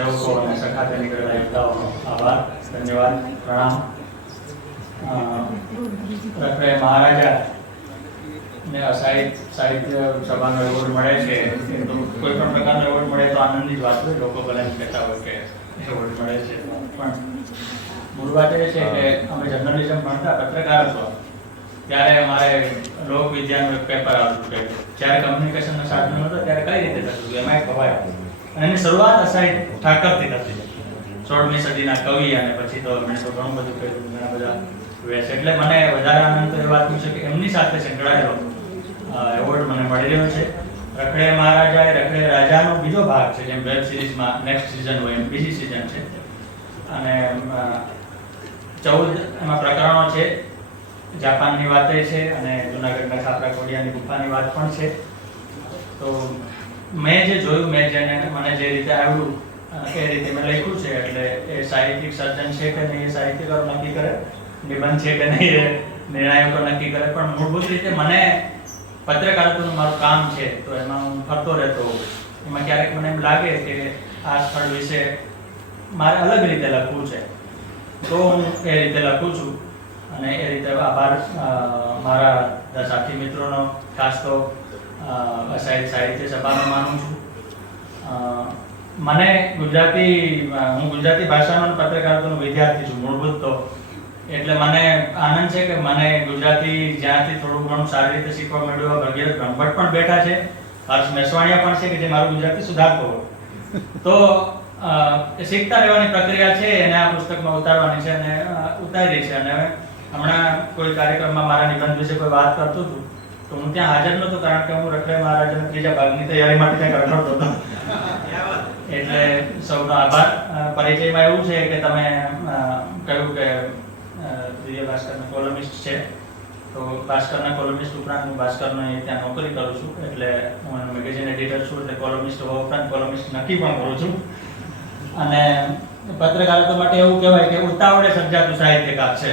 સેવકો અને સખાતે નીકળેલા યોદ્ધાઓનો આભાર, ધન્યવાદ, પ્રણામ. રખડે મહારાજા ને સાહિત્ય સભાનો એવોર્ડ મળે છે, એ તો કોઈ પણ પ્રકારનો એવોર્ડ મળે તો આનંદની જ વાત હોય. લોકો ભલે એમ કહેતા હોય કે એવોર્ડ મળે છે, પણ મૂળ વાત એ છે કે અમે જર્નલિઝમ ભણતા, પત્રકાર હતો ત્યારે અમારે લોકવિદ્યાનું એક પેપર આવતું કે જ્યારે કમ્યુનિકેશનના સાધનો હતો ત્યારે કઈ રીતે થતું હતું, એમાં એક ભવાય. અને એની શરૂઆત અસાઈ ઠાકરથી થતી, 16મી સદીના કવિ, અને પછી તો એમણે તો ઘણું બધું કર્યું, ઘણા બધા વેસ. એટલે મને વધારે આનંદ તો એ વાતનું છે કે એમની સાથે સંકળાયેલો એવોર્ડ મને મળી રહ્યો છે. રખડે મહારાજા એ રખડે રાજાનો બીજો ભાગ છે, જેમ વેબ સિરીઝમાં નેક્સ્ટ સિઝન હોય એમ બીજી સિઝન છે, અને 14 એમાં પ્રકરણો છે. જાપાનની વાત છે અને જૂનાગઢના છાપરા કોડિયાની ગુફાની વાત પણ છે. તો મેં જે જોયું, મને જે રીતે આવ્યું એ રીતે મેં લખ્યું છે. એટલે એ સાહિત્યિક સર્જન છે કે નહીં એ સાહિત્યકારો નક્કી કરે, નિબંધ છે કે નહીં એ નિર્ણાયકો નક્કી કરે, પણ મૂળભૂત રીતે મને પત્રકારત્વનું મારું કામ છે, તો એમાં હું ફરતો રહેતો હોઉં. એમાં ક્યારેક મને એમ લાગે કે આ સ્થળ વિશે મારે અલગ રીતે લખવું છે, તો હું એ રીતે લખું છું. અને એ રીતે આભાર મારા સાથી મિત્રોનો, ખાસ તો સાહિત્ય સભાનો માનું છું. હું ગુજરાતી ભાષાનો પત્રકારત્વનો વિદ્યાર્થી છું મૂળભૂત તો, એટલે મને આનંદ છે કે મને ગુજરાતી જ્યાંથી થોડું ઘણું સારી રીતે શીખવા મળ્યું. ભગીરથ બ્રહ્મભટ્ટ પણ બેઠા છે, હર્ષ મેસવાણીયા પણ છે કે જે મારું ગુજરાતી સુધારતો હોય. તો શીખતા રહેવાની પ્રક્રિયા છે, એને આ પુસ્તકમાં ઉતારવાની છે અને ઉતારી છે. અને હમણાં કોઈ કાર્યક્રમમાં મારા નિબંધ વિશે કોઈ વાત કરતો હતું તો હું ત્યાં હાજર નહોતો, કારણ કે હું રખડે મહારાજાના ત્રીજા ભાગની તૈયારી માટે ત્યાં રખડતો હતો. એટલે સૌનો આભાર. પરિચયમાં એવું છે કે તમે કહ્યું કે દિવ્ય ભાસ્કરના કોલમિસ્ટ છે, તો ભાસ્કરના કોલમિસ્ટ ઉપરાંત હું ભાસ્કરનો ત્યાં નોકરી કરું છું. એટલે હું મેગેઝિન એડિટર છું, એટલે કોલમિસ્ટ હોવા ઉપરાંત કોલમિસ્ટ નક્કી પણ કરું છું. અને પત્રકારત્વ માટે એવું કહેવાય કે ઉતાવળે સર્જાતું સાહિત્યકાર છે.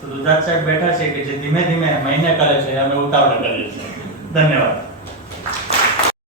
તો દુધાત સાહેબ બેઠા છે કે જે ધીમે ધીમે મહિને કરે છે, અમે ઉતાવળે કરીએ છીએ. ધન્યવાદ.